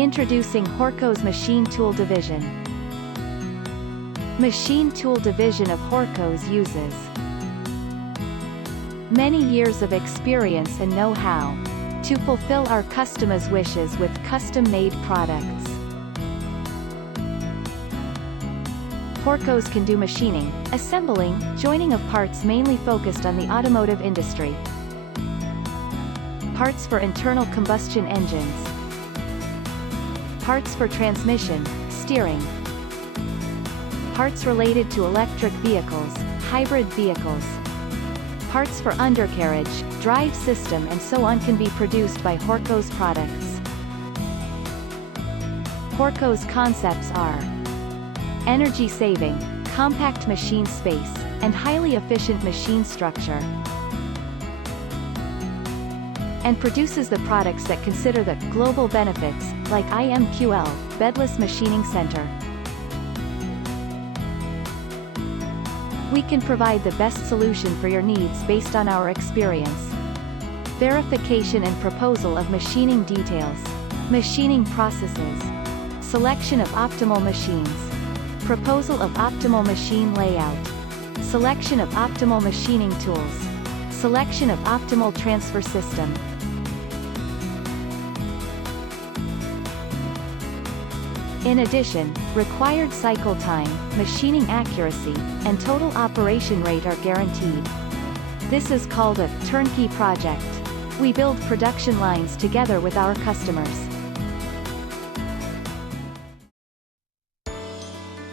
Introducing HORKOS Machine Tool Division. Machine Tool Division of HORKOS uses many years of experience and know-how to fulfill our customers' wishes with custom-made products. HORKOS can do machining, assembling, joining of parts mainly focused on the automotive industry. Parts for internal combustion engines. Parts for transmission, steering. Parts related to electric vehicles, hybrid vehicles. Parts for undercarriage, drive system and so on can be produced by HORKOS products. HORKOS concepts are energy saving, compact machine space, and highly efficient machine structure, and produces the products that consider the global benefits, like IMQL, bedless machining center. We can provide the best solution for your needs based on our experience. Verification and proposal of machining details. Machining processes. Selection of optimal machines. Proposal of optimal machine layout. Selection of optimal machining tools. Selection of optimal transfer system. In addition, required cycle time, machining accuracy, and total operation rate are guaranteed. This is called a turnkey project. We build production lines together with our customers.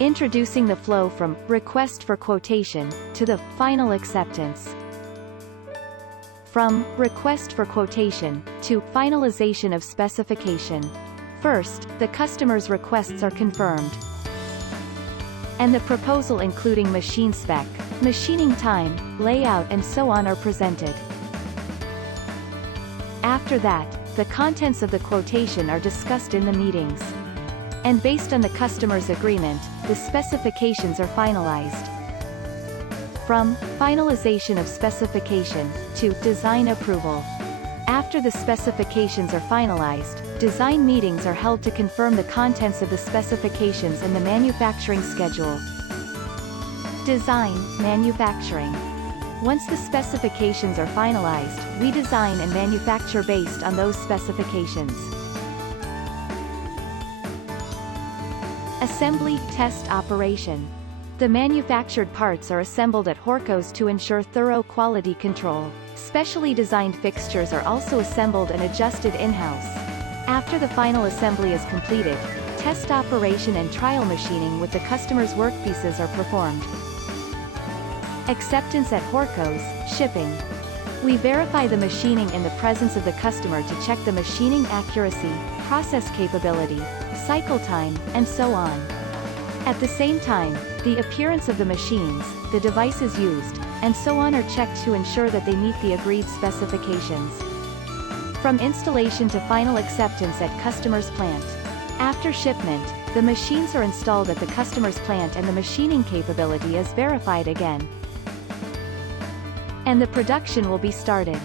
Introducing the flow from request for quotation to the final acceptance. From request for quotation to finalization of specification. First, the customer's requests are confirmed, and the proposal including machine spec, machining time, layout and so on are presented. After that, the contents of the quotation are discussed in the meetings. And based on the customer's agreement, the specifications are finalized. From finalization of specification to design approval. After the specifications are finalized, design meetings are held to confirm the contents of the specifications and the manufacturing schedule. Design, manufacturing. Once the specifications are finalized, we design and manufacture based on those specifications. Assembly, test, operation. The manufactured parts are assembled at HORKOS to ensure thorough quality control. Specially designed fixtures are also assembled and adjusted in-house. After the final assembly is completed, test operation and trial machining with the customer's workpieces are performed. Acceptance at HORKOS, shipping. We verify the machining in the presence of the customer to check the machining accuracy, process capability, cycle time, and so on. At the same time, the appearance of the machines, the devices used, and so on are checked to ensure that they meet the agreed specifications. From installation to final acceptance at customer's plant. After shipment, the machines are installed at the customer's plant and the machining capability is verified again. And the production will be started.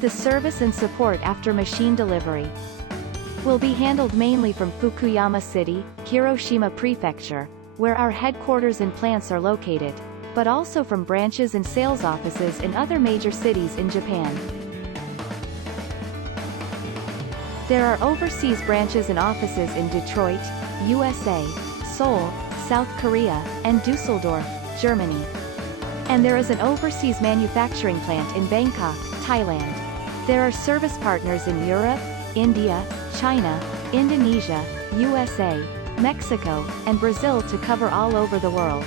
The service and support after machine delivery will be handled mainly from Fukuyama City, Hiroshima Prefecture, where our headquarters and plants are located, but also from branches and sales offices in other major cities in Japan. There are overseas branches and offices in Detroit, USA, Seoul, South Korea, and Düsseldorf, Germany. And there is an overseas manufacturing plant in Bangkok, Thailand. There are service partners in Europe, India, China, Indonesia, USA, Mexico, and Brazil to cover all over the world.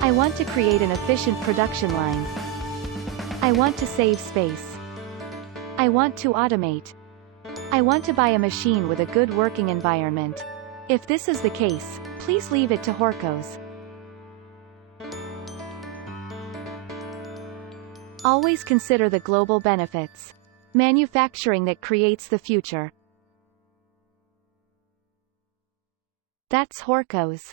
I want to create an efficient production line. I want to save space. I want to automate. I want to buy a machine with a good working environment. If this is the case, please leave it to HORKOS. Always consider the global benefits. Manufacturing that creates the future. That's HORKOS.